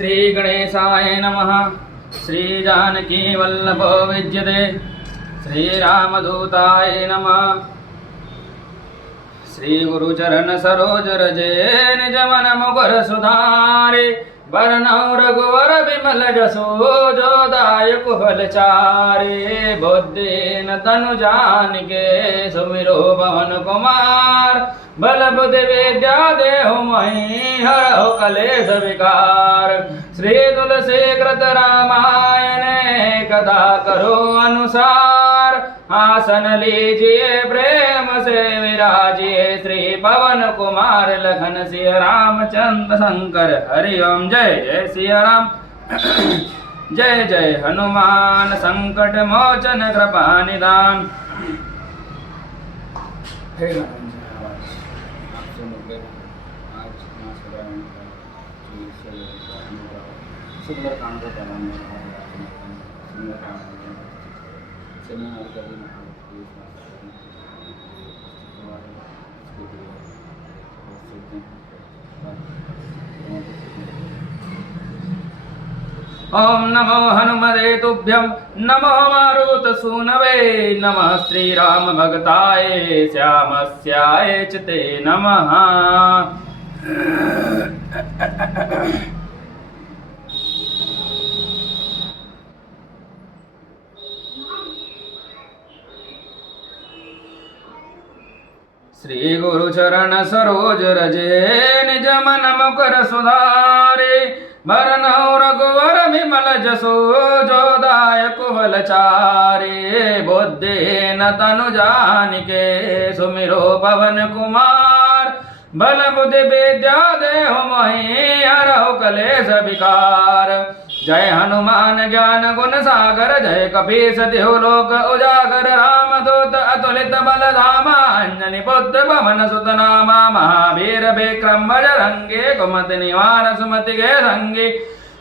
श्री गणेशाय नमः। श्री जानकी वल्लभो विद्यते। श्री रामदूताय नमः। श्री गुरुचरण सरोज रजे निज मन मुकुर सुधारे वरनौ रघुवर विमल जसो जो दायक फलचारे बुद्धिन तनु जानिके सुमिरो पवन कुमार बल बुद्धि विद्या देहु महि हरहु कलेश विकार। श्री तुलसी कृत रामायण कथा करो अनुसार आसन लीजिए प्रेम से विराजिए श्री पवन कुमार लखन सिया रामचंद्र शंकर हरि ओम। जय जय सिया राम। जय जय हनुमान संकट मोचन कृपा निदान। ओम नमो हनुमते तुभ्यं नमो मारुतसूनवे नमः श्रीराम भगताय श्यामस्याय च ते नमः। श्री गुरुचरण सरोज रजे निज मन मुकुर सुधारे वरनौ रघुवर विमल जसो जो दायक फलचारे बुद्धिन तनु जानिके सुमिरो पवन कुमार बल बुद्धि विद्या देहु महि हरहु कलेश विकार। जय हनुमान ज्ञान गुण सागर जय कपीस तिहु लोक उजागर रामदूत अतुलित बल धामा अंजनी पुत्र पवन सुत नामा महावीर विक्रम बजरंगी कुमति निवार सुमति के संगी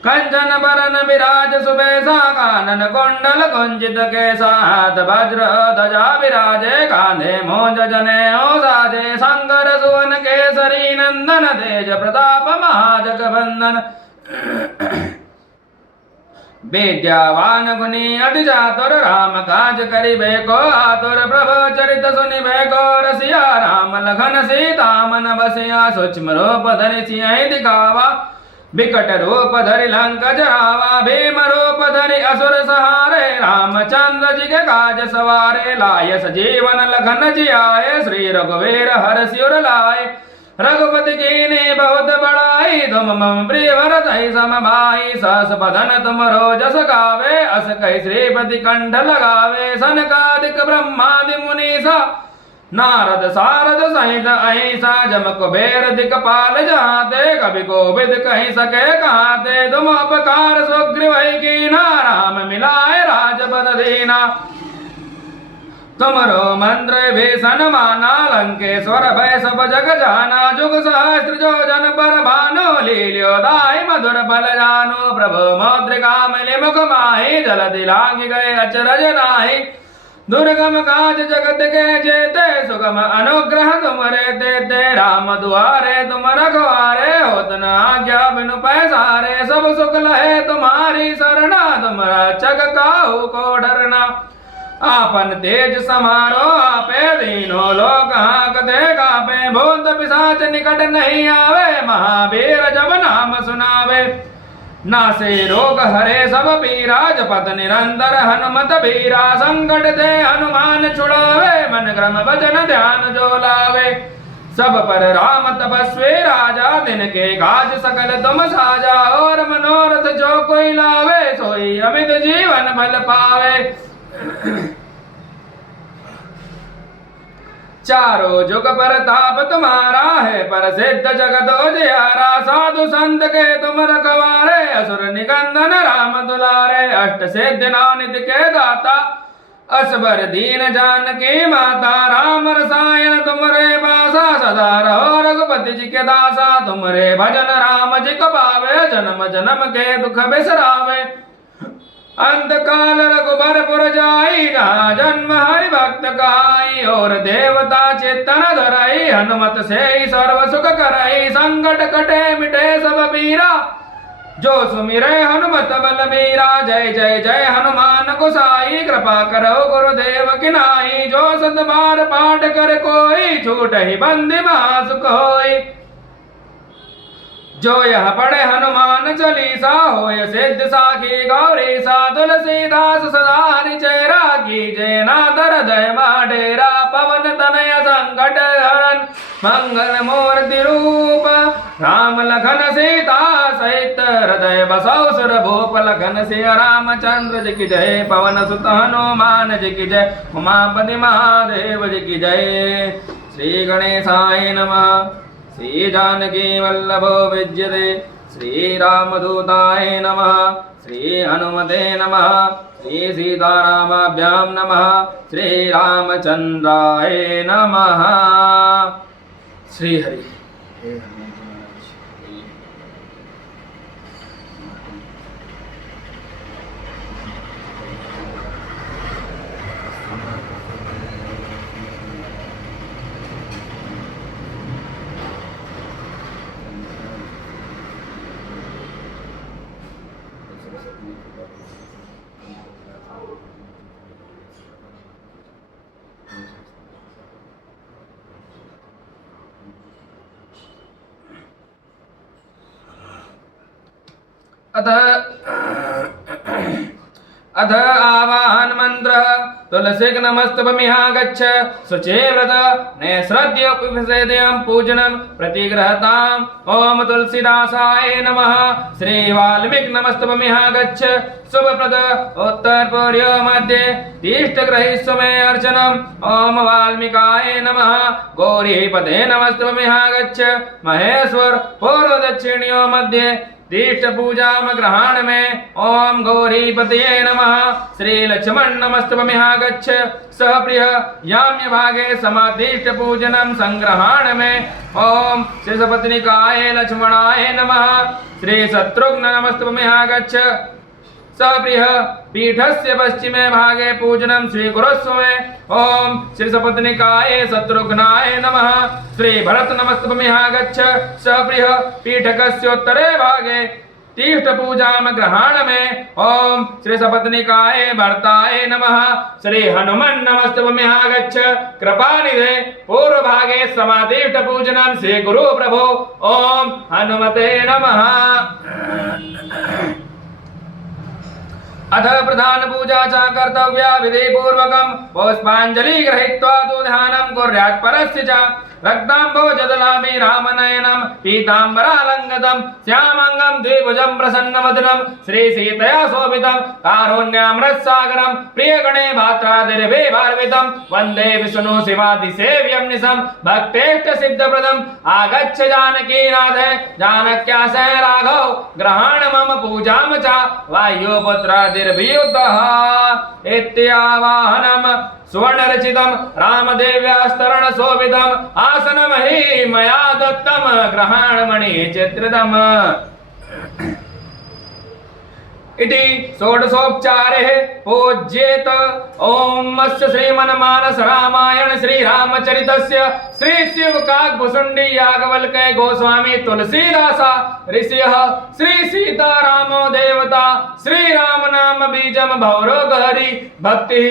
कंचन बरन विराज सुबेसा कानन कुंडल कुंजित केसा हाथ वज्र ध्वजा विराजे कांधे मोज जनेऊ साजे शंकर सुवन केसरी नंदन तेज प्रताप महाजगबंदन विद्यावान गुणी अति चातुर राम काज करिबे को आतुर प्रभु चरित सुनिबे को रसिया राम लखन सीता मन बसिया सूक्ष्म रूप धरि सियहि दिखावा विकट रूप धरि लंक जरावा भीम रूप धरि असुर सहारे रामचंद्र जी के काज सवारे लाय सजीवन लखन जियाए श्री रघुवीर हर्षि उर लाए रघुपति कीन्ही बहुत बड़ाई तुम मम प्रिय भरतहि सम भाई सहस बदन तुमरो जस गावे अस कहि श्रीपति कंठ लगावे सनकादिक ब्रह्मादि मुनीसा नारद सारद सहित अहिंसा जम कुबेर दिक्पाल जहाते कवि कोविद कहि सके कहाते तुम उपकार सुग्रीव कीना राम मिलाए राजपद दीना। तुमरो मंत्र भीषण माना लंकेश्वर भय सब जग जाना जुग सहस्त्र जो जन पर भानु लील्यो दाई मधुर बल जानो प्रभु मौद्रिका मिलि मुख माहि जलधि लांघि गए अचरज नाहि दुर्गम काज जगत के जेते सुगम अनुग्रह तुमरे देते राम दुआरे तुम रखवारे होत न आज्ञा बिनु पैसारे सब सुख लहे तुम्हारी शरणा तुम रक्षक काहू को डरना आपन तेज समारो आपे दीनो लोक हांकते कापे भूत पिशाच निकट नहीं आवे महावीर जब नाम सुनावे नासे रोग हरे सब पीरा जपत निरंतर हनुमत बीरा संकट दे हनुमान छुड़ावे मन क्रम भजन ध्यान जो लावे सब पर राम तपस्वी राजा दिन के काज सकल तुम साजा और मनोरथ जो कोई लावे सोई अमित जीवन फल पावे। चारों जुग पर ताप तुम्हारा है पर सिद्ध जगत उजियारा साधु संत के तुम रखवारे असुर निकंदन राम दुलारे अष्ट सिद्धि नौ निधि के दाता असबर दीन जानकी माता राम रसायन तुमरे पासा सदा रहो रघुपति जी के दासा तुमरे भजन राम जी को पावे जन्म जन्म के दुख बिसरावे अंत काल रघुबरपुर जाई जहाँ जन्म हरि भक्त कहाई और देवता चेतन धराई हनुमत से सर्व सुख कराई संकट कटे मिटे सब पीरा जो सुमिरै हनुमत बल मीरा जय जय जय हनुमान गोसाई कृपा करो गुरुदेव की नाई जो सत बार पाठ कर कोई छूटहि बंदी महासुख होई जो यह पढ़े हनुमान चालीसा होय सिद्ध साखी गौरी सा तुलसीदास सदा निचेरा की जय नादर दय डेरा पवन तनय संकट हरन मंगल मूर्ति रूप राम लखन सीता सहित हृदय बसौ सुर भूप लखन सिंह रामचंद्र जी की जय पवन सुत हनुमान जी की जय उमापति महादेव जी की जय श्री गणेशाय नमः श्री जानकी वल्लभो विद्यते श्री रामदूताय नमः श्री हनुमते नमः श्री सीतारामाभ्यां नमः श्री रामचंद्राय नमः श्री हरि अथ आवाहन मंत्र तुलसी नमस्तभमिहा गच्छ शुचे व्रत नैश्रद्योपविषेदयं पूजनं प्रतिगृहताम् ओम तुलसीदासाय नमः श्री वाल्मीकि नमस्तभमिहा गच्छ शुभप्रद उत्तर पूर्व मध्य तीष्टग्रही समय अर्चनम् ओम वाल्मीकाय नमः गौरीपते नमस्तभमिहा गच्छ महेश्वर पूर्व दक्षिणयो मध्य तीर्थ पूजा ग्रहण में ओम गौरीपतये नमः श्री लक्ष्मण नमस्तभमिहा गच्छ सह प्रिय याम्य भागे समातीर्थ पूजनम संग्रहण में ओम श्री सपत्निकाय लक्ष्मणाय नमः श्री शत्रुघ्न नमस्तभमिहा गच्छ सप्रिय पीठस्य पश्चिमे भागे पूजनं स्वीकुरुस्व मे ओम श्री सपत्निकाय शत्रुघ्नाय नमः श्री भरत नमस्तभमिहा गच्छ सप्रिय पीठकस्योत्तरे भागे तीर्थ पूजा ग्रहण में ओम श्री सपत्निकाय भरताय नमः श्री हनुमन नमस्तभमिहा गच्छ कृपानिधे पूर्व भागे समातीर्थ पूजनं श्री गुरु प्रभो ओम हनुमते नमः अथ प्रधान पूजा च कर्तव्या विधि पूर्वकं पुष्पांजलि गृहीत्वा तु ध्यानं कुर्यात् परस्य च रक्ताम्भोजदलाभि रामनयनं पीताम्बरालङ्कृतं श्यामाङ्गं द्विभुजं प्रसन्नवदनं श्रीसीतया शोभितं कारुण्यामृतसागरं प्रियगणे भात्रादिर्भिभार्वितं वन्दे विष्णु शिवादिसेव्यं निशं भक्तेष्टसिद्धप्रदम् आगच्छ जानकीनाथे जानक्या सह राघव ग्रहण मम पूजां च वायुपुत्रादिर्भियुद्धः इत्यावाहनम् सुवर्णरचितं रामदेव्यास्तरण शोभितं आसनमहि मया दत्तं ग्रहणमणि चित्रितम् इति षोडशोपचारे पूज्येत ओम अस्य श्रीमन्मानस रामायण श्री रामचरितस्य श्री शिवकाकभुसुण्डी याज्ञवल्क्य गोस्वामी तुलसीदासा ऋषियः श्री सीतारामो देवता श्री राम नाम बीजम भवरोगहरि भक्ति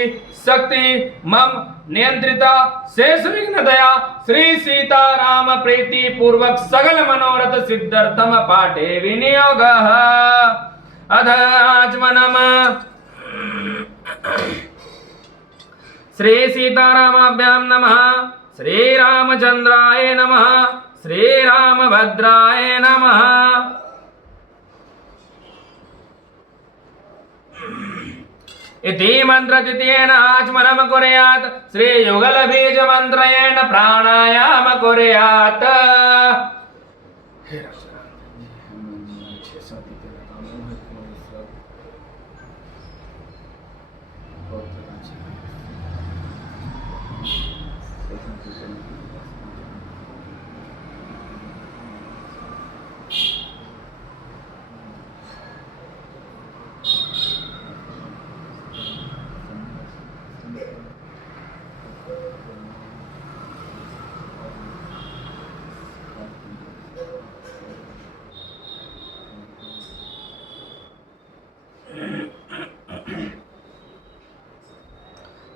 शक्ति मम नियंत्रिता शेष विघ्न दया श्री सीताराम प्रीति पूर्वक सकल मनोरथ सिद्धर्थम पाठे विनियोगः अध आचमनम श्री सीतारामाभ्यां नमः श्री रामचंद्राय नमः श्री रामभद्राय नमः इति मंत्र द्वितीयेन आचमनम कुर्यात् श्री युगल बीज मंत्रेण प्राणायाम कुर्यात्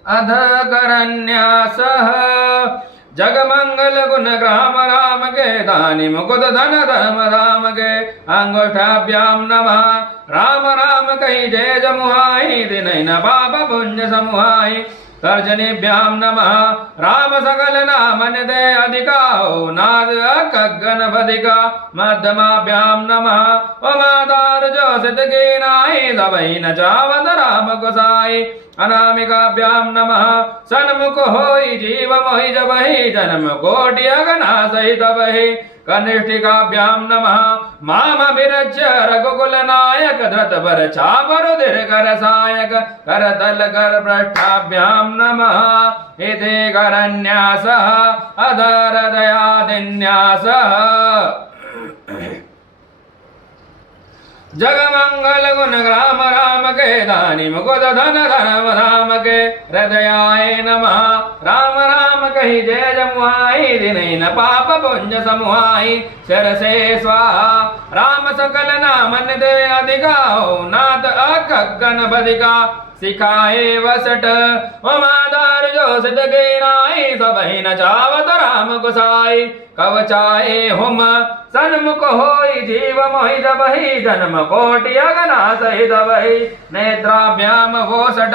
अधकरन्यासः जगमंगल गुण ग्राम राम के दानी मुकुद धन धर्म राम के अंगुष्ठाभ्याम नमः राम राम कही जय जमुहाई दिन पाप पुण्य समुहाई तर्जनीभ्याम नमः राम सकल नाम निदे अधिकाओ नाद अकगन बधिका मध्यमाभ्याम नमः उमादार जो सिद्ध की नाई सबई न चावत राम गोसाई अनामिकाभ्याम नमः सन्मुख होई जीव मोहि जबहि जन्म कोटि अगना सहित बहि कनिष्ठिकाभ्याम नमः माम विरच्य रघुकुल नायक धृत वर चापर दीर्घ सायक करतल कर पृष्ठाभ्याम नमः इति करन्यासः अधर दयादिन्यासः जगमंगल गुण ग्राम राम के दानी मुकुद धन धर्म राम के हृदयाय नमः राम राम कही जय जमुहाई दिन पाप पुण्य समुहाई शरसे स्वाहा राम सकल नाम निदे अधिकाओ नाथ अकगन बधिका सिखाए वसट उमादार जो सिद्ध गिराई सबहि न चावत राम गुसाई कवचाए हुम सन्मुख होई जीव मोहि जबहि जन्म कोटि अगना सहित बहि नेत्राभ्याम वोसट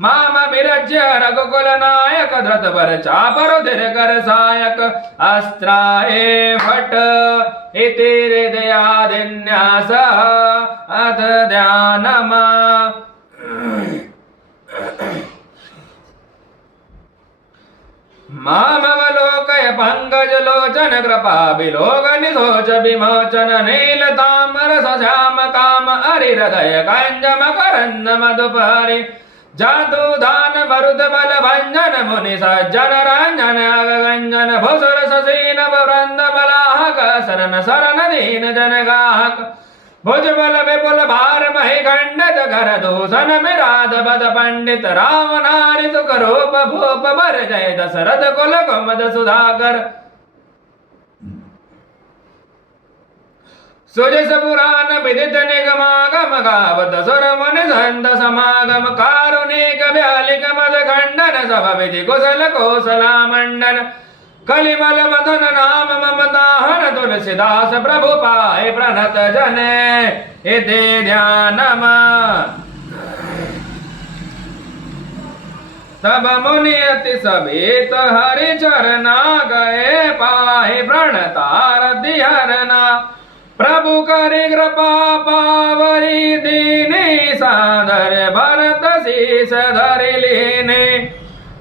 माम विरज्य रघुकुल नायक धृत वर चापर दीर्घ सायक अस्त्राए फट इति हृदयादिन्यासः अथ ध्यानम् मामवलोकय पंकज लोचन कृपा विलोकन शोच विमोचन नील तामर श्याम काम हरि हृदय कंजम करंद मधुपरि जातु दान मरुद बल भंजन मुनि सज्जन रंजन अगंजन भुसुर ससीन वृंद बलाहक शरण शरण दीन जन गाहक भुजबल विपुल भार महि खंडित घर दूषण विराध बद पंडित राम नारि सुख रूप भूप बर जय दशरथ कुल कुमद सुधाकर सुजस पुराण विदित निगमागम गावत सुर मुनि संत समागम कारुणिक व्यालिक मद खंडन सब विधि कुशल कौशला मंडन कलिमल मदन नाम ममताहन तुलसीदास प्रभु पाए प्रणत जने इति ध्यानम् तब मुनि अति समेत हरि चरना गए पाए प्रणतारति हरना प्रभु करि कृपा पावरी दीनी सादर भरत शीस धरि लीने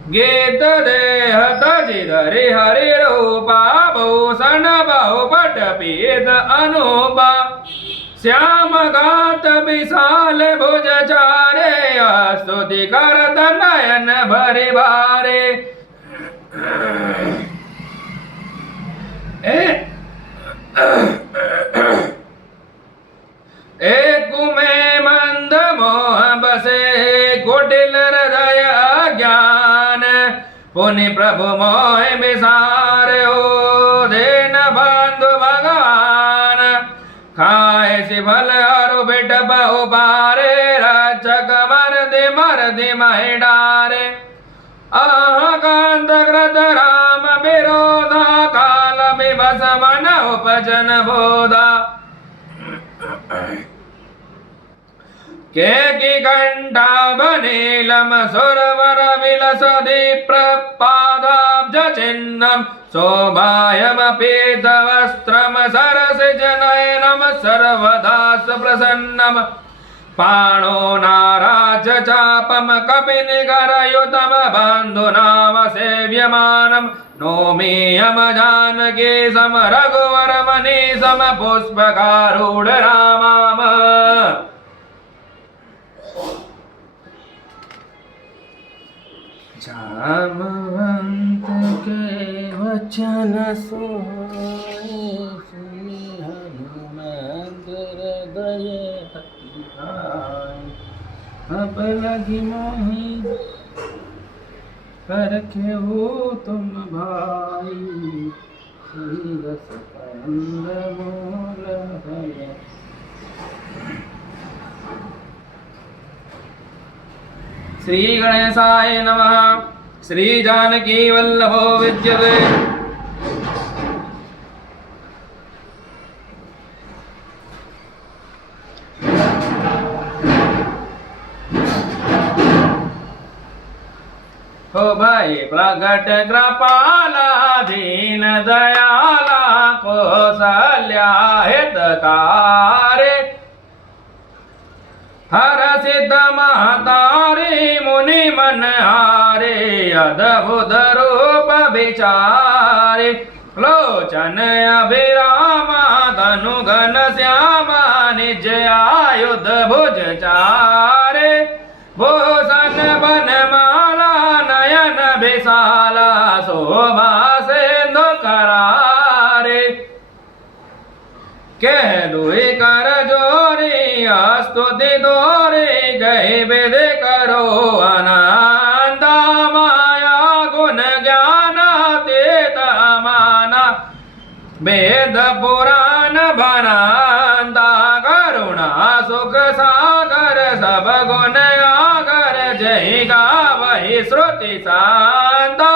गीत देह तजि धरि हरि रूपा भूषण बहुपट पीत अनूपा श्याम गात विशाल भुज चारे स्तुति करत नयन भरि भारे एक में मंद मोह बसे कुटिल हृदय अज्ञान पुनि प्रभु मोह विसार हो देन बंधु भगवान खाए सिफल अरु बिट बहु पारे रक्षक मर्दि महि डारे आकांत कृत राम विरोधा काल विभस मन उपजन बोधा के की कंठा बनीलम सुरवर विलस दीप्रपादाब्ज चिन्नम शोभायम पीत वस्त्रम सरसिज नयनम सर्वदास प्रसन्नम पाणो नाराज चापम कपिनिगरयुतम बन्धुनाम सेव्यमानम नोमीयम जानकी सम रघुवर मणि सम पुष्पकारूढ़ रामाम जामवंत के वचन सोई सुनि हनुमंत हृदय अति भाई अब लगी मोहि परखे हो तुम भाई रस कंद मूल है श्री गणेशाय नमः। श्री जानकी वल्लभो विद्यते। हो भाई प्रगट कृपाला दीन दयाला कौशल्या हितकारे हर सिद्ध महतारी मुनि मनहारे अद्भुत रूप विचारे लोचन अभिरामा धनु घन श्यामा निज आयुध भुज चारे भूषण बनमाला नयन विशाला शोभा सिंधु करारे कह दुई कर जोरी स्तुति दोरे गहे वेद करो अनंत माया गुण ज्ञान तेत माना वेद पुराण भनंता करुणा सुख सागर सब गुण आगर जय गावहि श्रुति शांता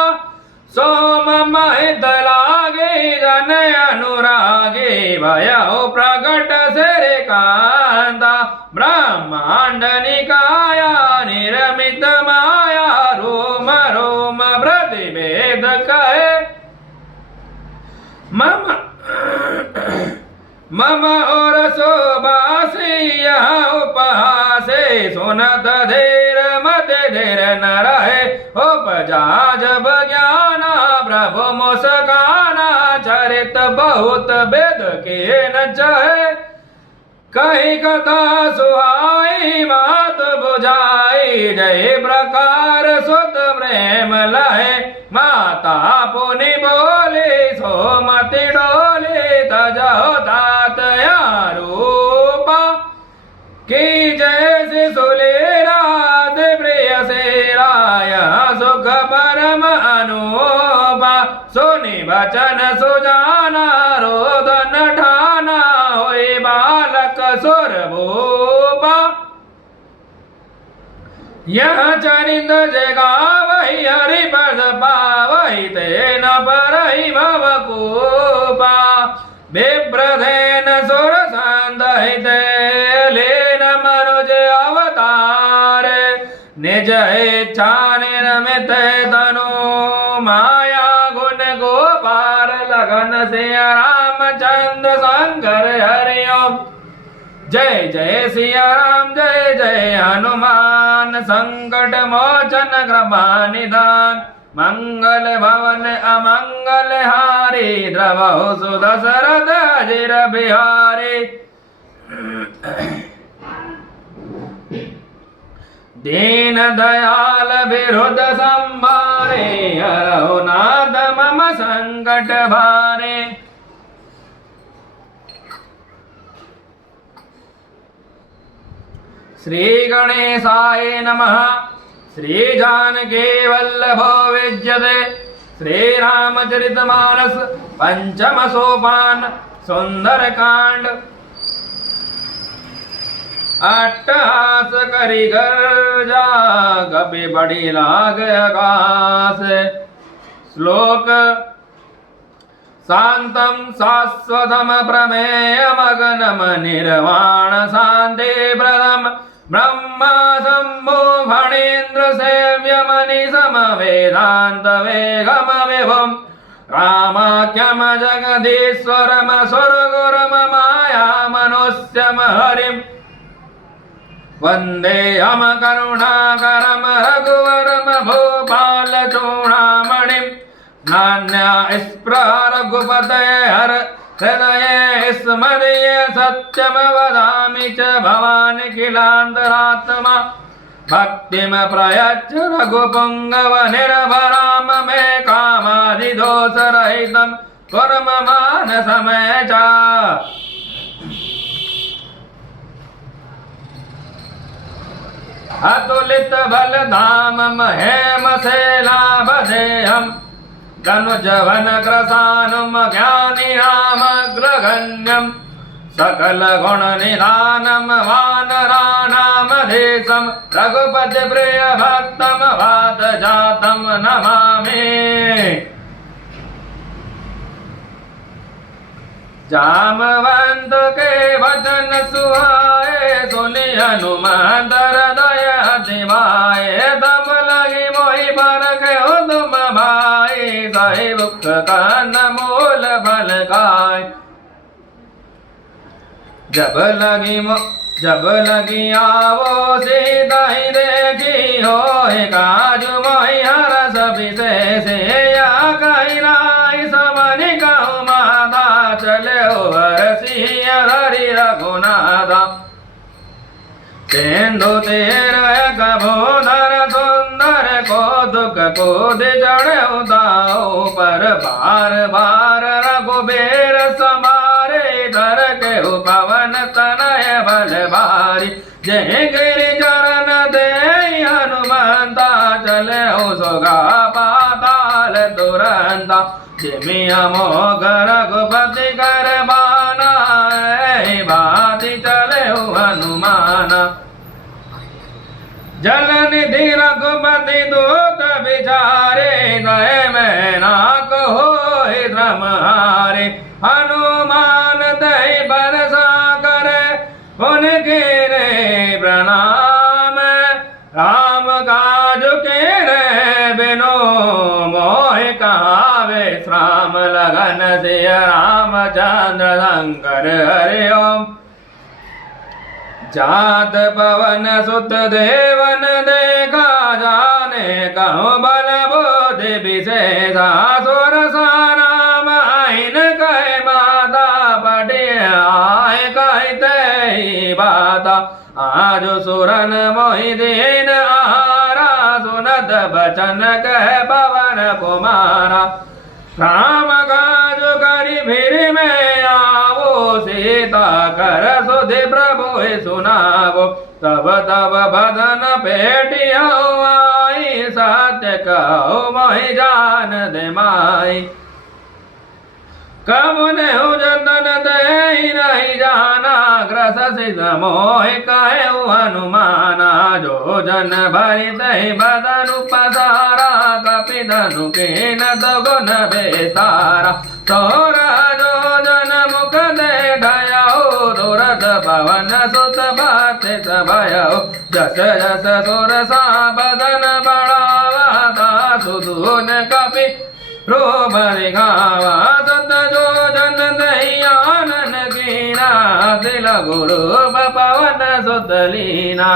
सोम महित लागे जन अनुरागे भयो प्रगट सिर कांता ब्रह्मांड निकाया निर्मित माया रोम रोम प्रतिवेद कहे मम मम और शोभासी उपहासे सुनत धीर मत धीर न रहे उपजा जब ज्ञाना प्रभु मुस्काना चरित बहुत वेद के न चाहे कही कथा सुहाई बात बुझाई जय प्रकार सुत प्रेम लहे माता पुनि बोले सोमति डोले तजो तात रूपा की जैसे सुलेराद प्रिय से राय सुख परम अनुपा सुनि वचन सुजाना रोदन ठाना होई बालक सुर भूपा यह चरित जगावहि हरि पद पावहि तेन परहि भव कूपा बिभ्रधेन सुर संदहित लेन मनुज अवतार निज इच्छा निर्मित तनु माया गुण गोपाल लगन से रामचंद्र शंकर हरि ओम जय जय सिया राम जय जय हनुमान संकट मोचन कृपा निधान मंगल भवन अमंगल हारी द्रवहु सुदशरथ अजिर बिहारी दीन दयाल विरुद्ध संभारे हरहु नाथ मम संकट भारे श्री गणेशाय नमः। श्री जानकी वल्लभो विद्यते। श्री रामचरितमानस पंचम सोपान सुंदर कांड अट्टहास करी गर्जा कभी बड़ी लाग आकाश श्लोक शांतम शाश्वतम प्रमेय मगनम निर्वाण शांति प्रदम ब्रह्मा शंभो फणीन्द्र सेव्य मनीषम वेदांत वेगम विभुम रामाख्यम जगदीश्वरम स्वर्गुरम माया मनुष्यम हरिम वंदेहम करुणाकरम रघुवरम भूपाल चूड़ामणिम नान्या स्पृह रघुपतये हर हृदये स्मर्ये सत्यम वदामि च भवानि किलान्तरात्मा भक्तिम प्रयच्छ रघुपुङ्गव निर्भराम मे कामादिदोषरहितं कुर्म मानसमे च अतुलित बलधाम महेम शैलाभदेहम् धनुजवन कृशानुम ज्ञानी रामग्रगण्यम सकल गुण निधानम वानराणाम हरीशं रघुपति प्रिय भक्तं वातजातं नमामि। जामवंत के वचन सुहाए सुनि हनुमंत हृदय दिवाए। तब लगी मोहि परखे तुम भाई सही मुख कान मूल बल खाए। जब लगी आवो सीता ही देखी हो काजू मोहि हरस विशेष। या कही राय समनि कहूँ माता चले हरसी हरि रघुनाथा। सिंधु तीर कबूतर सुंदर कौतुक कूद चढ़े उताओ पर बार बार रघुबीर समारे धर के पवन तनय बल भारी। जय गिरि चरण दे हनुमंता चले सुगा पाताल तुरंता। जिमिया मोग रघुपति कर बाना बाती चले हनुमाना। जल निधि रघुपति दूत बिचारे दय में नाक हो श्रम हारे। हनुमान दय बरसा करे उनके रे प्रणाम। राम काज के रे बिनो मोहि कहावे श्राम लगन सिय रामचंद्र शंकर हरि ओम। जात पवन सुत देवन देखा जाने कहूँ बल बुद्धि विशेषा। सुर साराम आइन कह माता पटे आय कहते बाता। आज सुरन मोहि दीन आहारा सुनत बचन कह पवन कुमारा। राम काज करि फिर में आवो सीता कर सुधि प्रभु सुनावो। तब तब बदन पेटियो आई सत्य कहो मोहि जान दे माई। कमुन जतन दे नहीं जाना ग्रस सिद्ध मोहि कहे हनुमाना। जो जन भरि दहि बदन पसारा कपि धनु कीन गुण बेसारा। तोरा जो जन मुख दे ढयऊ दुरत पवन सुत बात भयऊ। जस जस सुर सा बदन बढ़ावा दासु धून कपि रूप दिखावा। सत जो जन दहि आनन कीना दिल गुरु पवन सुत लीना।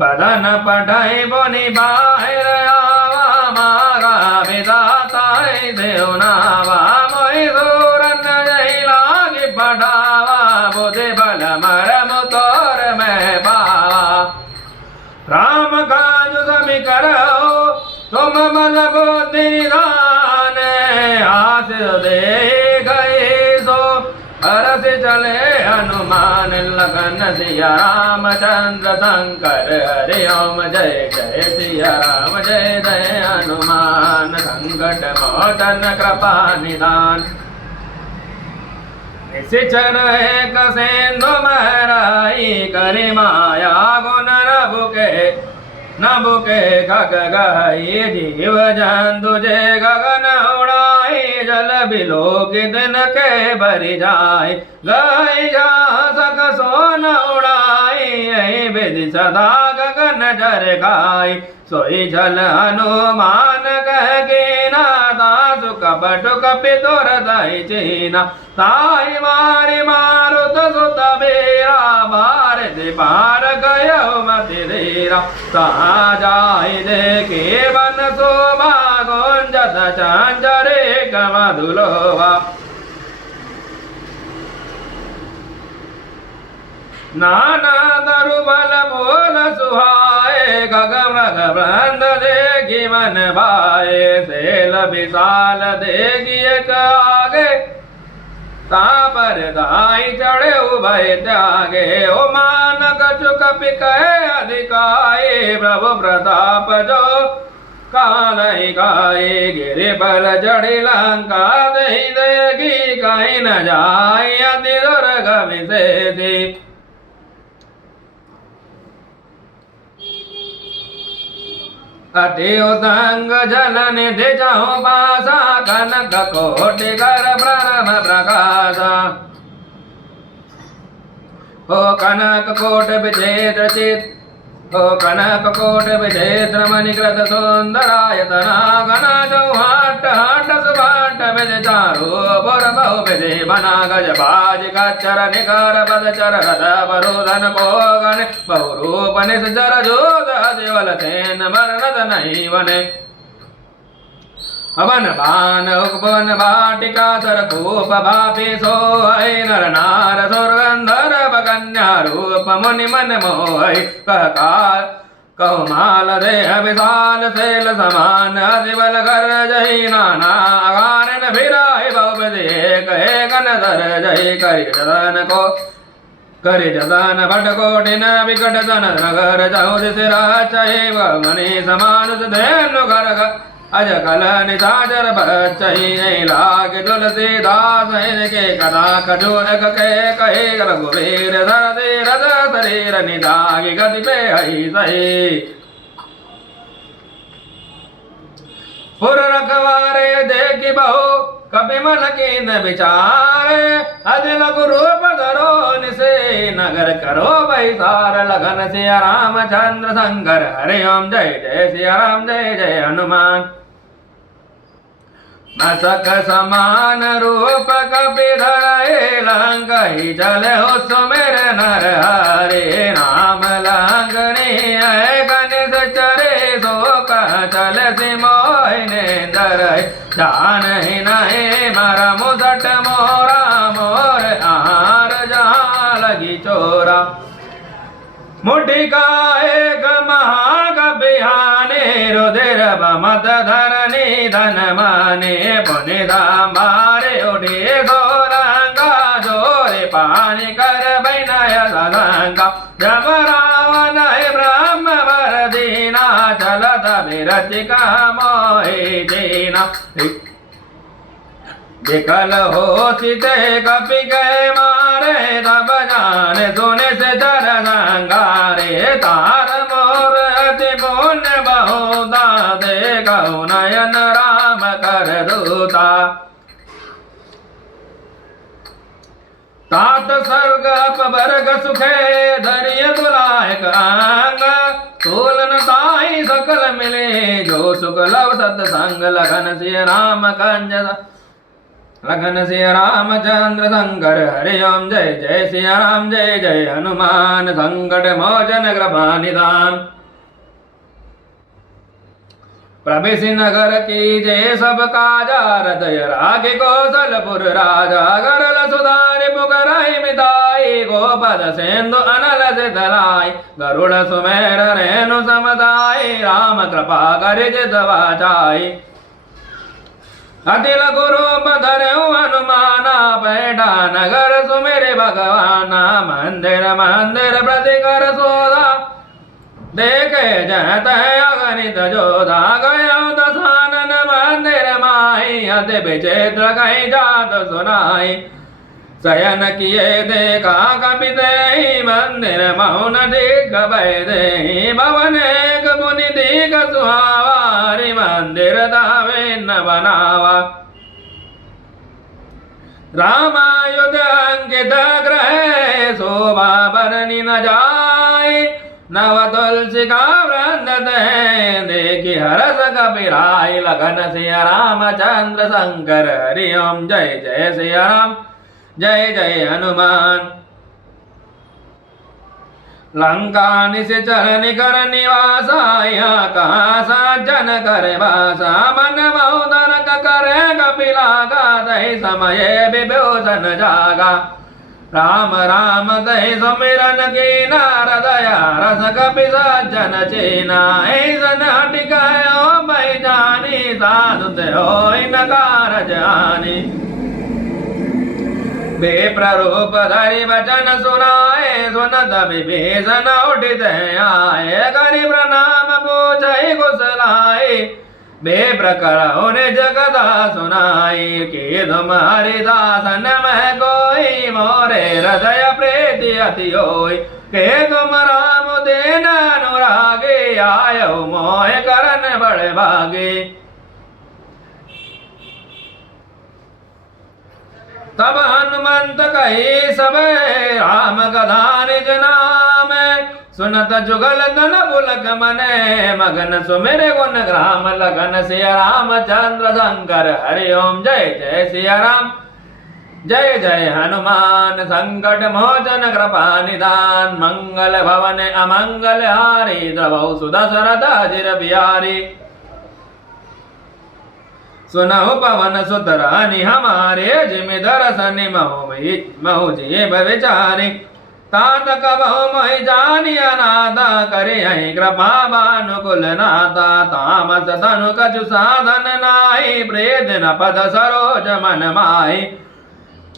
बदन पढ़ाई बोनी बाहर आवा मागा विदाताई देवनावा। मोहि सूरन जही लागी पढ़ावा बुद्धि बल मरम तोर में पावा। राम काज समी करो तुम बल बुद्धि निधान। आस दे गए सो हरस चले हनुमान लगन सिया रामचंद्र शंकर हरि ओम। जय जय सिया राम जय जय हनुमान। संकट मोचन कृपा निधान। निशिचर एक सिंधु महराई करि माया गुण नभुके खग गाई। जीव जंतु जे गगन उड़ाई जल बिलोकित के भरि जाय। गई जा सक सोन उड़ाई विधि सदा गगन जर खाई। सोई जल हनुमान कह कीना दासु कपट कपि तुर दहि चीना। ताई मारि मारुत सुत बीरा बार पार गयो मति धीरा। कहाँ जाय देखे वन शोभा गुंजत चांचरे कमधुलोभा। नाना तरु बल बोल सुहाए गग मृग वृंद देखी मन भाए। सेल विशाल देखी एक आगे तापर दाई चढ़े उभय त्यागे। ओ मान कछु कपि कहे अधिकाए। प्रभु प्रताप जो कालहि गाए। गिरि बल चढ़ी लंका दही देगी कहीं न जाय। अति दुर्गम विशेषी अति उतंग जल निधि जहु पासा कनक कोटि कर प्रणव प्रकाश ओ कनक कोट विचित्र चित ओ कनक कोट विचित्र मणिकृत सुंदरायतना गण चौहाट हाट सुभाट विज चारु पुर बहु विधि बना गज बाज कच्चर निकर पद चर रथ बरुधन पोगन बहुरूप निश्चर जोग दिवल तेन मरणत नहीं वने अवन बान उपवन वाटिका सरकूप भापि सोहै नर नार स्वर्गंधर्व कन्या रूप मुनि मन मोहै कह माल देह विशाल शैल समान दिवल कर जही नाना अगारन भिराय बहुविधि एक गन धर जही करि जतन भट कोटिन विकट जन नगर जाऊ दिशरा चैव मणि समानुज धेनु घर अज कल निशाचर बच्चही लाग तुलसीदास के कथा खजूर कहे रघुवीर सरदे रथ शरीर निदागी गति पे हई सही पुर रखवारे देखी बहु कपिमल की न विचारे अदिल रूप धरो निसे नगर करो बैसार लगन सिया रामचंद्र शंकर हरि ओम जय जय सिया राम जय जय हनुमान मसक समान रूप कपिधर लंकही चले हो सुमेर नर हरे नाम लंकनी गणेश चरे सो चल सिमोहिने दर जान ही नहीं मर मुसट मोरा मोर आहार जहाँ लगी चोरा मुठी का एक महाकपिहाने रुधिर बमत धरनी धन माने पुनिधा मारे उठी सोलंगा जोरे पानी कर बैनय सलंगा जब रावण ब्रह्म वर दीना चलत विरचिका मोहि दीना विकल हो सीते कपि गए मारे तब जान सुने से चर संगारे तार मोर अति पुण्य बहुता देखो नयन राम कर दूता तात सर्ग अपवर्ग सुखे धरिय तुलायक अंग तोलन ताई सकल मिले जो सुख लव सत्संग लगन सिय राम कंज लगन सिया रामचंद्र शंकर हरि ओम जय जय सिया राम जय जय हनुमान संकट मोचन कृपा निदान प्रवेशि नगर की जय सब काजा हृदय रागे कौशलपुर राजा गरल सुधारि पुकराई मिताई गोपद सेंदु अनल से दलाई गरुड़ सुमेर रेणु समदाई राम कृपा करि जित वाचाई अतिल गुरु धरऊ हनुमाना पैठा नगर सुमेरे भगवाना मंदिर मंदिर प्रतिकर सोदा देखे जहत अगणित जोधा गयो दशानन मंदिर माही अति विचित्र कहीं जात सुनाई शयन किए देखा कपिते मंदिर मौन दिख दे भवन एक मुनि दिख सुहावारी मंदिर दावे न बनावा रामायुध अंकित ग्रह शोभा बरनी न जाय नव तुलसी का वृंद देखी हरस कपिराय लगन सिया रामचंद्र शंकर हरि ओम जय जय सिया राम जय जय हनुमान लंका निश्चर निकर निवासा यहाँ कहाँ सज्जन करे वासा मन बहुधन करे कपिला दही समय विभूषण जागा राम राम दही सुमिरन की नारदया रस कपि सज्जन चेना ऐसन हटिकायो मै जानी साधु हो नकार जानी विप्ररूप धरि वचन सुनाए सुनत विभीषण उठित आए करि प्रणाम पूछहि कुशलाए विप्र करहु निज कथा सुनाई कि तुम हरिदासन में कोई मोरे हृदय प्रीति अति होई के तुम राम देन अनुरागे आयो मोह करन बड़े भागे। तब हनुमंत कही सब राम कथा निज नाम, सुनत जुगल धन पुलक मने मगन सुमिर गुण ग्राम लगन सिया रामचंद्र शंकर हरि ओम। जय जय सिया राम जय जय हनुमान, संकट मोचन कृपा निदान, मंगल भवन अमंगल हारी, द्रवहु सुदशरथ अजिर बिहारी। सुनहु पवन सुत रानी हमारे, जिमि दरसन महु जीव विचारी। तात कबहु मोहि जानि अनाथा, करे अहि कृपा भानुकुल नाथा। तामस तनु कछु साधन नाहि, प्रेत न पद सरोज मन माहि।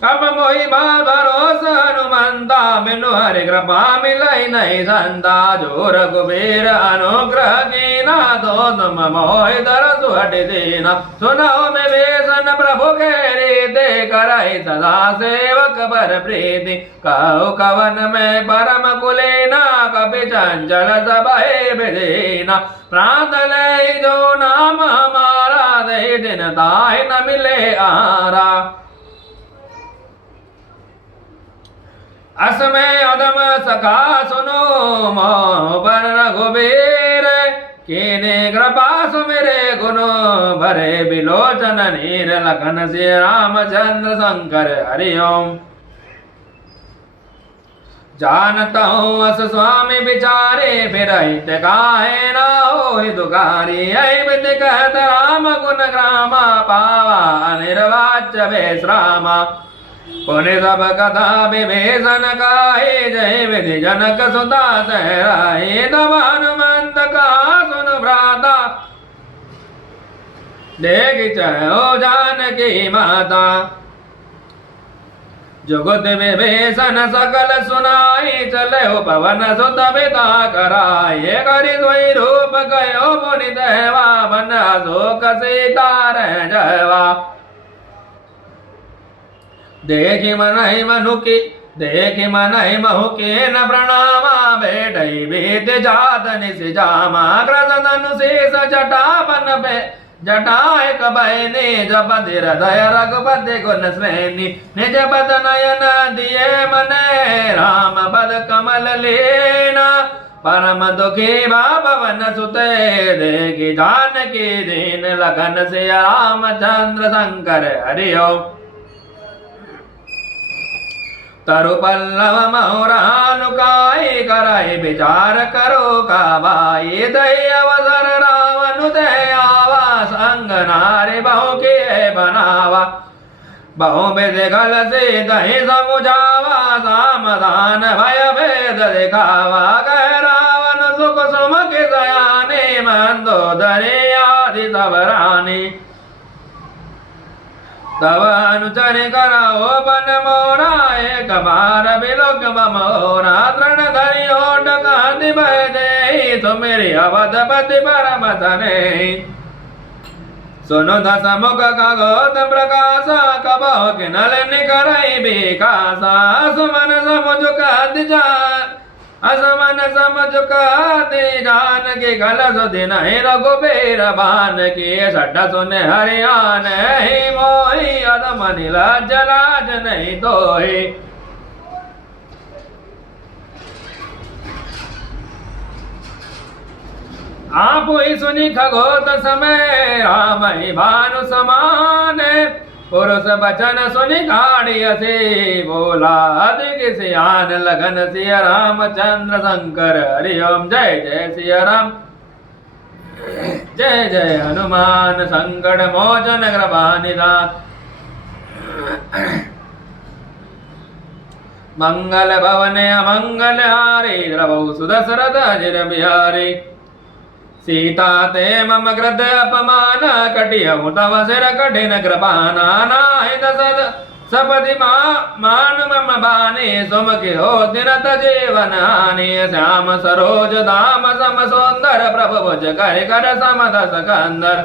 अब मोहि बाल भरोस हनुमंता, बिनु हरि कृपा मिलई नहीं संता। जो रघुबीर अनुग्रह कीना, तो तुम मोहि दरसु हटि दीना। सुनहु विभीषण प्रभु केरी, ते करहि सदा सेवक बर प्रीति। कहु कवन में परम कुलीना, कपि चंचल सबहि विधीना। प्रात लय जो नाम हमारा, दहि दिन ताहि न मिले आरा। असमय अदम सखा सुनो, मोह पर रघुबीर। कीने कृपा सुमिरे गुनो, भरे बिलोचन नीर। लखन सिय रामचंद्र शंकर हरि ओम। जानता हूँ अस स्वामी विचारे, फिर हित काहे ना होहि दुखारी। ऐ विधि कहत राम गुण ग्रामा, पावा निर्वाच्य विश्रामा। पुनि सब कथा विभीषण काहि, जय विधि जनक सुता तहराहि। तब हनुमंत कहा सुन भ्राता, देख चढ़ो जानकी माता। जुगुत विभीषण सकल सुनाई, चले पवन सुत पिता कराई। करि सोई रूप गयो मुनि देवा, बन अशोक सीता रह जयवा। देखि मनहि महु के न प्रणामा, बैठई बीत जात निस जामा। ग्रस धनुषेष जटा बन बे जटाए कबैने, जपति हृदय रघुपति गुण श्रेणी। निज पद नयन दिए मने, राम पद कमल लेना। परम दुखी भवन सुते, देखि जानकी दीन। लगन से रामचंद्र शंकर हरि ओम। तरु पल्लव महुरानुकाई, कराई विचार करो काबाई। दई अवसर रावण दय आवा, संग नारी बहु के बनावा। बहु विधि गल से दही समुझावा, सामधान भय भेद दिखावा। कह रावण सुख सुमुख सयाने, मंदोदरी आदि सब रानी। तब अनुचर कराओ बन मोरा, एक बार बिलोक बमोरा। तृण धरि ओट कांति बजे, सुमिरि अवधपति परम तनय। सुनु दस मुख खगोत प्रकाशा, कबहु किनल निकरई बिकासा। असमन समझ कहते जानकी, गल सुदिन रघुबीर बान की। सठ सुन हरियान ही मोहि, अदम नीलाज लाज नहीं तोहि। आप ही सुनि खगोत समय, राम ही भानु समान। पुरुष बचन सुनि गाड़िय से, बोला अधिक सियान। लगन सिय रामचंद्र शंकर हरि ओम। जय जय सिया राम जय जय हनुमान, संकट मोचन कृपा निदान। मंगल भवन अमंगल हारी, द्रवहु सुदशरथ अजिर बिहारी। सीता ते मम कृत अपमान, कटियहु तव सिर कठिन कृपाना। नाहि दशरथ सपदि मानु मम बानी, सुमुखि होति न जीवन हानि। श्याम सरोज धाम सम सुंदर, प्रभु भुज कहि कर सम दस कंदर।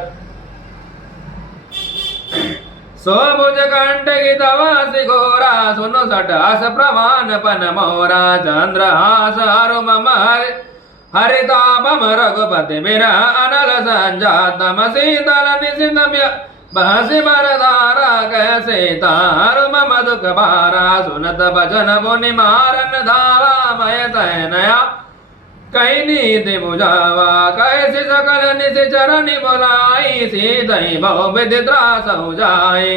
सोभुज कंटकी तव सिघोरा, सुनु सट अस प्रमाण पन मोरा। चंद्रहास हरु मम हरितापम रघुपति विरह अनल संजातम शीतल निशितम्य बहसि बरधारा कैसे तारुम मधुक बारा सुनत भजन मुनि मारन धावा मय तनया कई नीति बुझावा कैसे सकल निशि चरनि बुलाई सीतई बहु विधि त्रास जाए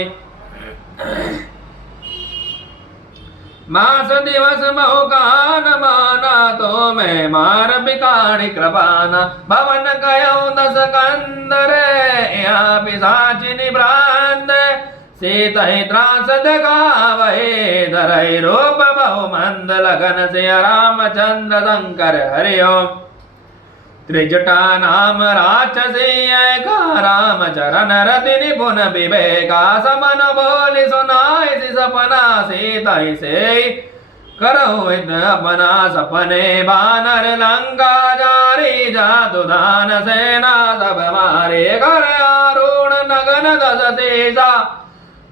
मास दिवस बहुकान माना तो मैं मार बिकाणी कृपाना भवन कयो दस कंदर या पिशाचिनी भ्रांत सीतहि त्रास दगावहे धरहि रूप बहु मंद लगन से रामचंद्र शंकर हरि ओम त्रिजटा नाम राक्षसी का राम चरण रति निपुण विवेका समन बोली सुनाई सपना सीता से करहु अपना सपने बानर लंका जारी जादू दान सेना सब मारे कर आरूढ़ नगन दस शेषा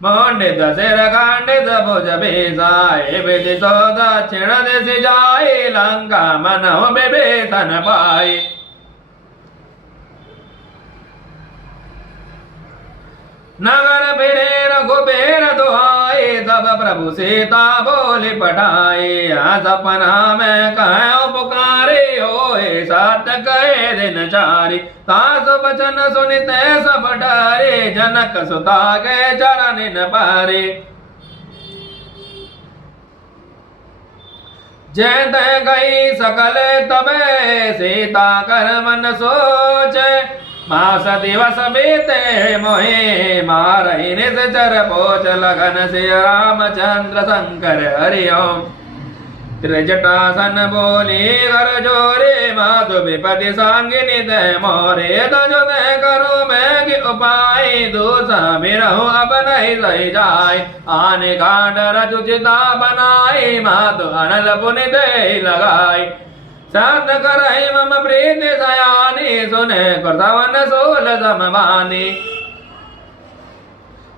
मंडित सिर खंडित भुज बेसाए विधि सो दक्षिण दिशि जाए लंका मनहु विभीषण पाए नगर फिरे रघुबीर दुहाए तब प्रभु सीता बोली पठाए सपना में कहो पुकारे होए सत्य कहे दिन चारी तास वचन सुनिते सब डरे जनक सुता के चरण न पारे जैत गई सकल तबे सीता कर मन सोचे मास दिवस बीते मोहे मारहि निश्चर पोच लगन से रामचंद्र शंकर हरि ओम त्रिजटासन बोली कर जोरे माधु विपति सांगिनी दे मोरे तजो दे करो मैं कि उपाय दूसा बिरहु अब नहीं सही जाए आने कांड रचुचिता बनाई माधु अनल पुनि दे लगाई साध करहि मम प्रीति सयानी सुने कृतवन सोल सममानी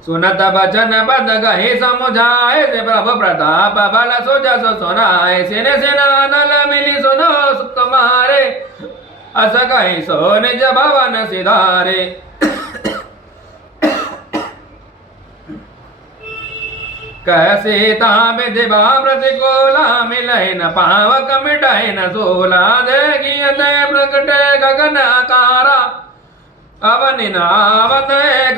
सुनत बचन बद गहि समुझाए से प्रभु प्रताप बल सुजस सुनाए सिन सिन अनल मिली सुनो तुम्हारे अस कहि सो निज भवन सिधारे कह सीता विधिवा प्रतिकूला मिलहि न पावक मिटहि न सोला देगी दे प्रकटे गगन आकारा अवनि नावत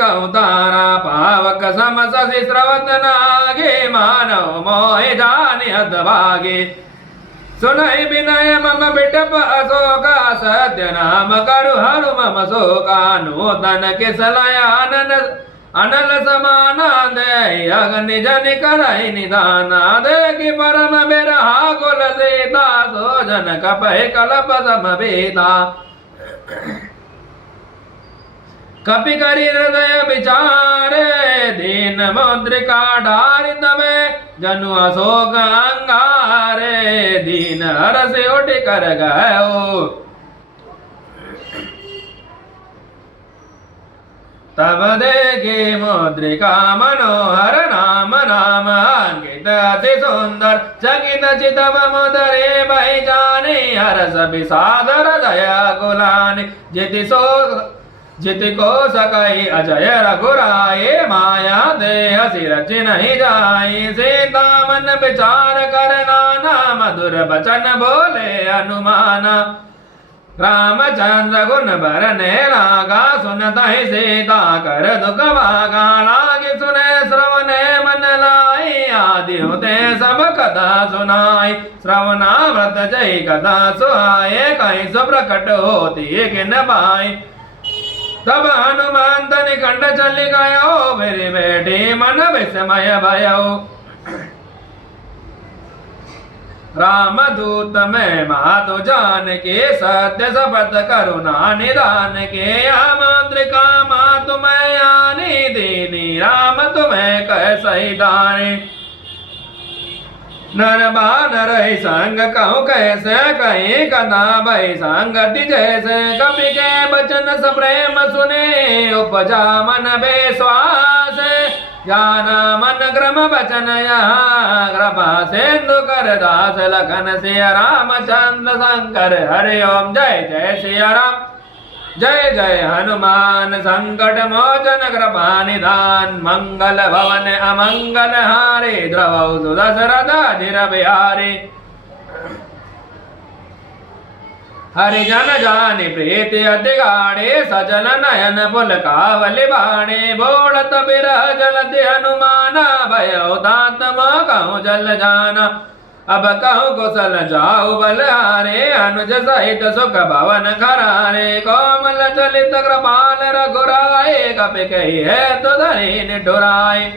कौतारा पावक सम शशि स्रवत नागे मानव मोहि जानि हतभागे सुनहि विनय मम बिटप अशोका सत्य नाम करु हरु मम शोका नूतन किसलयानन अनल समाना दे अग्नि जन करहि निदाना देखि परम बिरहा कुल सीता सो जन कपहि कलप समवेदा कपि करि हृदय विचारे दीन मुद्रिका डारि तबे जनु अशोक अंगारे दीन हरषि उठ कर गयो तब देखे मुद्रिका मनोहर नाम नाम अंकित अति सुंदर चकित चितव मुदरे बहि जाने हरस विषादर दया कुलानि जिति को सकई अजय रघुराये माया देह सिर नहीं जाई सीता मन विचार कर नाना मधुर बचन बोले अनुमाना रामचंद्र गुण बरने लागा सुनतहि सीता कर दुख भागा लागे सुने श्रवणे मन लाई आदि होते सब कथा सुनाई श्रवणा व्रत जय कथा सुहाये कहीं सुप्रकट होती किन पाई तब हनुमान तनि खंड चली गयो मेरी बेटी मन विस्मय भयो राम दूत में मातु जान के सत्य शपथ करुणा निदान के मुद्रिका मातु मैं आनी दीनी राम तुम्हें कह सही दानी नर बानर संग कहूँ कैसे कहीं कथा भई संगति जैसे कपि के बचन सप्रेम सुने उपजा मन विश्वास ज्ञान मन क्रम वचन यहाँ कृपा सिंधु कर दास लखन सिया रामचंद्र शंकर हरि ओम जय जय सिया राम जय जय हनुमान संकट मोचन कृपा निधान मंगल भवन अमंगल हारे द्रवौ सुदशरथ धीर बिहारी हरिजन जानि प्रीति अति गाढ़े सजल नयन पुलकावलि बाणे बोड़त बिरह जलति हनुमाना भयो तात कहूँ जल जाना अब कहूँ कुशल जाऊ बलहारे अनुज सहित सुख भवन खरारे कोमल चलित कृपाल रघुराए कपि कही है तो धरी निठुराए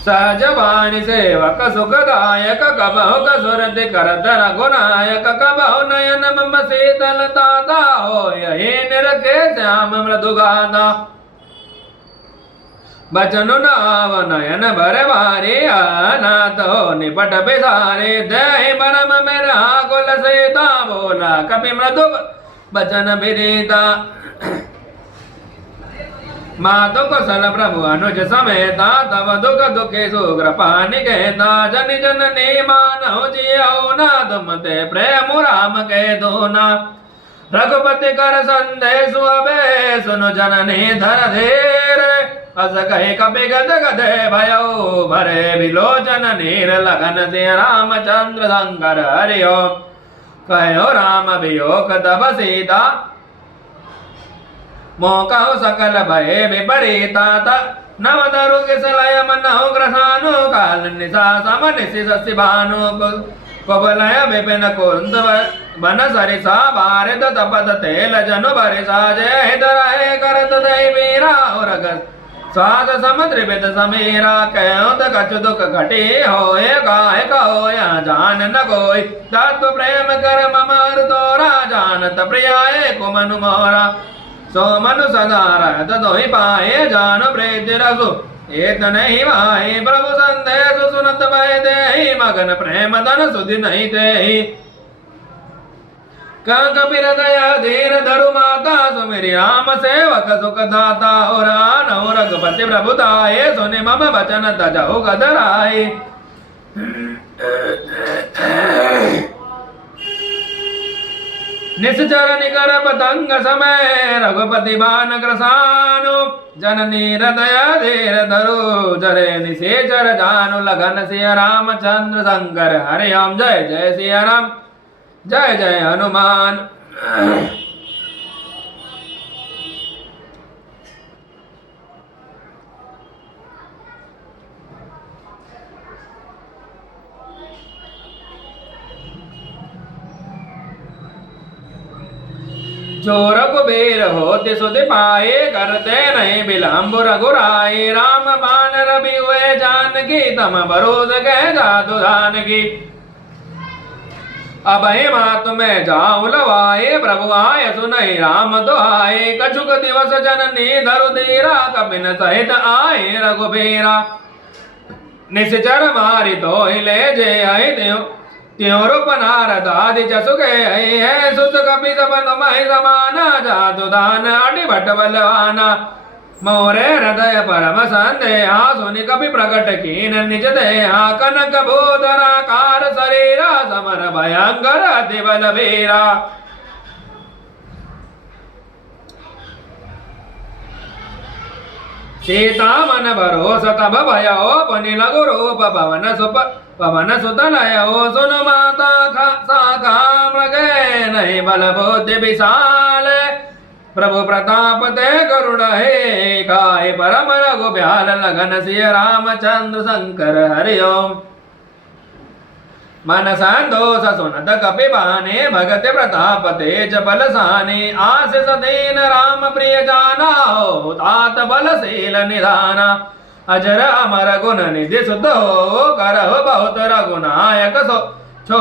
सहज वाणी सेवक सुख गायक कबहु कसुरति करत रघुनायक कबहु नयन मम शीतल ताता हो यही निरखे श्याम मृदु गाता बचनु नाव नयन भर भारी अनाथ हो निपट बिसारे दहि परम मेरा कुल सीता बोला कपि मृदु बचन विनीता मातु कुशल प्रभु अनुज समेता तब दुख दुखे सुकृपा निकेता जन जननी मानहु जियौ ना तुम ते प्रेम राम के दूना रघुपति कर संदेश अबे सुनु जननी धर धीर अस कहे कपि गद गदे भयो भरे विलोचन नीर लगन से रामचंद्र शंकर हरि ओम कहो राम वियोग तब सीता मोकहु सकल भय विपरीता नव दरु किसलय मनहु ग्रसानु काल निशा सम निशि शशि भानु कुबलय विपिन कुंद बन सरिसा बारिद तपत तेल जनु बरिसा जय हितरहे करत दहि मीरा उरग स्वाद समुद्र समीरा कहो त कछु दुख घटी होए गाय कहो या जान न कोई तत्व प्रेम कर ममर तोरा जानत प्रियाए कुमनु मोरा सो मनु सदा रहत दोहि पाए जान प्रीति रसु एक नहीं वाहि प्रभु संदेश सुनत भय देहि मगन प्रेम धन सुधि नहीं देहि कपि हृदय धीर धरु माता सुमिरि राम सेवक सुख दाता और रघुपति प्रभुताये सुनि मम वचन तजहु गदराई निश्चर निकर पतंग समय रघुपति बान ग्रसानु जननी हृदय धीर धरु जरे निशेचर जानु लगन सिया रामचंद्र शंकर हरि ओम जय जय सिया राम जय जय हनुमान जो रघुबीर होति सुधि पाए करते नहीं विलम्ब रघुराई राम बान रवि हुए जानकी तम बरोज कह जादु जानकी अब मात में जाऊ लवाए प्रभु आय सुनई राम दुहाए कछुक दिवस जननी धरु धीरा कपिन सहित आए रघुबीरा निश्चर मारि तो ले जे आई त्यों रूप नारद आदि जसु गए है सुत कपि सबन महि समाना जादु दान अडि भट बलवाना मोरे हृदय परम संदेहा सुनि कपि प्रकट कीन निज देहा कनक भूधराकार शरीरा समर भयंकर अति बलवीरा सीता मन भरोस तब भयो पुनि लघु रूप पवन सुत लयो सुन माता साखा मृगे नहीं बल बुद्धि विशाल प्रभु प्रताप ते करुण हे काय परम रघु ब्याल लगन सिय रामचंद्र शंकर हरि ओम मन संतोष सुनत कपि बाने भगत प्रताप तेज बल साने आशीष दीन राम प्रिय जाना हो तात बलशील निधाना अजर अमर गुण निधि सुत हो करहु बहुत रघुनायक सो छो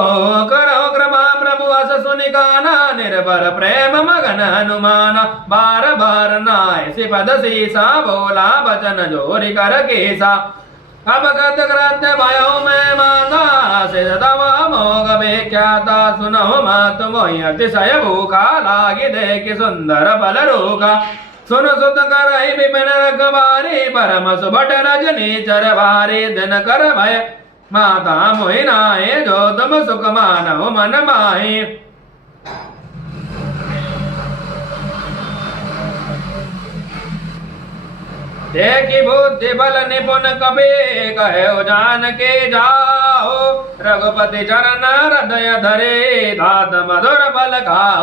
करहु कृपा प्रभु अस सुनिकाना निर्भर प्रेम मगन हनुमाना बार बार नाय सिपद सीसा बोला बचन जोरी कर केसा अब गत कृत्य भयो में माता से तव मोग विख्याता सुनहु मात मोहि अतिशय भूखा लागी देखि सुंदर बल रूखा सुन सुत करहि विपिन रखबारी परम सुभट रजनी चरवारी दिन कर भय माता मोहि नाहि जो तुम सुख मानहु मन माहि। देखी बुद्धि बल निपुण कपि कहो जान के जाओ रघुपति चरण हृदय धरे धात मधुर बल खाओ।